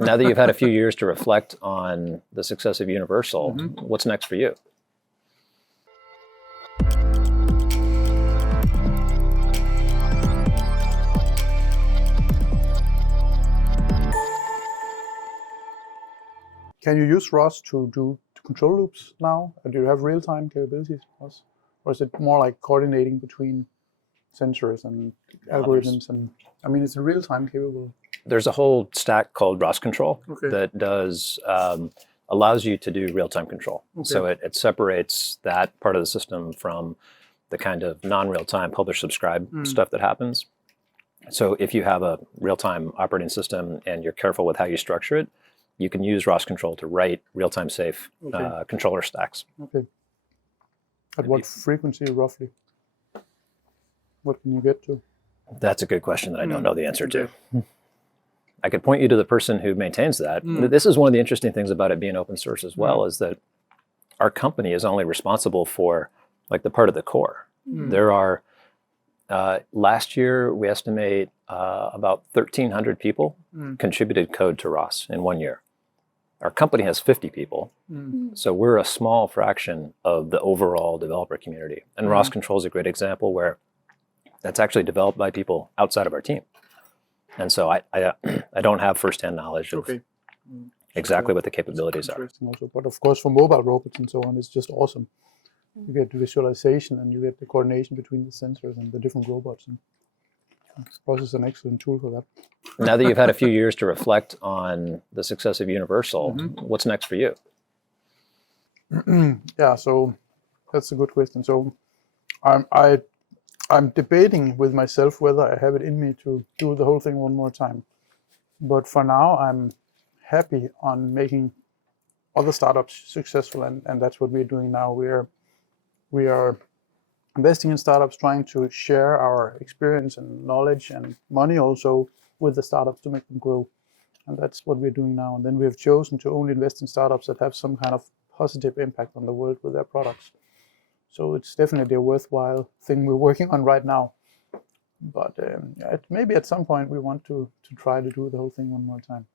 Now that you've had a few years to reflect on the success of Universal, what's next for you? Can you use ROS to do control loops now? Or do you have real-time capabilities, ROS? Or is it more like coordinating between sensors and algorithms? And I mean, it's real-time capable. There's a whole stack called ROS Control that does allows you to do real-time control. So it separates that part of the system from the kind of non-real-time publish-subscribe stuff that happens. So if you have a real-time operating system and you're careful with how you structure it, you can use ROS Control to write real-time safe controller stacks. Okay. At what frequency, roughly? What can you get to? That's a good question that I don't know the answer to. I could point you to the person who maintains that. This is one of the interesting things about it being open source as well, is that our company is only responsible for like the part of the core. There are, last year we estimate about 1,300 people contributed code to ROS in 1 year. Our company has 50 people, so we're a small fraction of the overall developer community. And ROS Control is a great example where that's actually developed by people outside of our team. And so I don't have firsthand knowledge of exactly what the capabilities are. Also. But of course, for mobile robots and so on, it's just awesome. You get the visualization and you get the coordination between the sensors and the different robots. And ROS is an excellent tool for that. Now that you've had a few years to reflect on the success of Universal, what's next for you? Yeah, so that's a good question. So I'm debating with myself whether I have it in me to do the whole thing one more time. But for now, I'm happy on making other startups successful, and that's what we're doing now. We are investing in startups, trying to share our experience and knowledge and money also with the startups to make them grow. And that's what we're doing now. And then we have chosen to only invest in startups that have some kind of positive impact on the world with their products. So it's definitely a worthwhile thing we're working on right now. But maybe at some point we want to try to do the whole thing one more time.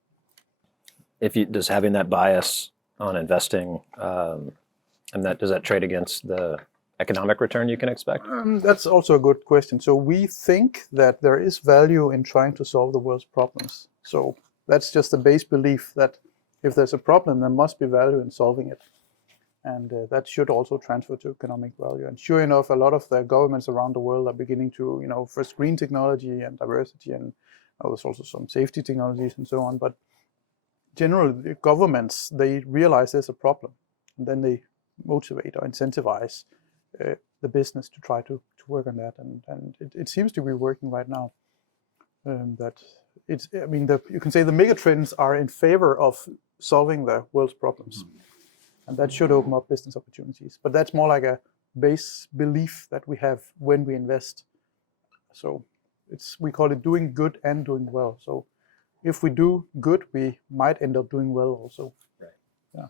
Does having that bias on investing, does that trade against the economic return you can expect? That's also a good question. So we think that there is value in trying to solve the world's problems. So that's just a base belief that if there's a problem, there must be value in solving it. And that should also transfer to economic value. And sure enough, a lot of the governments around the world are beginning to, first green technology and diversity, and there's also some safety technologies and so on. But generally, the governments, they realize there's a problem, and then they motivate or incentivize the business to try to work on that. And it seems to be working right now. You can say the mega trends are in favor of solving the world's problems. And that should open up business opportunities. But that's more like a base belief that we have when we invest. So we call it doing good and doing well. So if we do good, we might end up doing well also. Right. Yeah.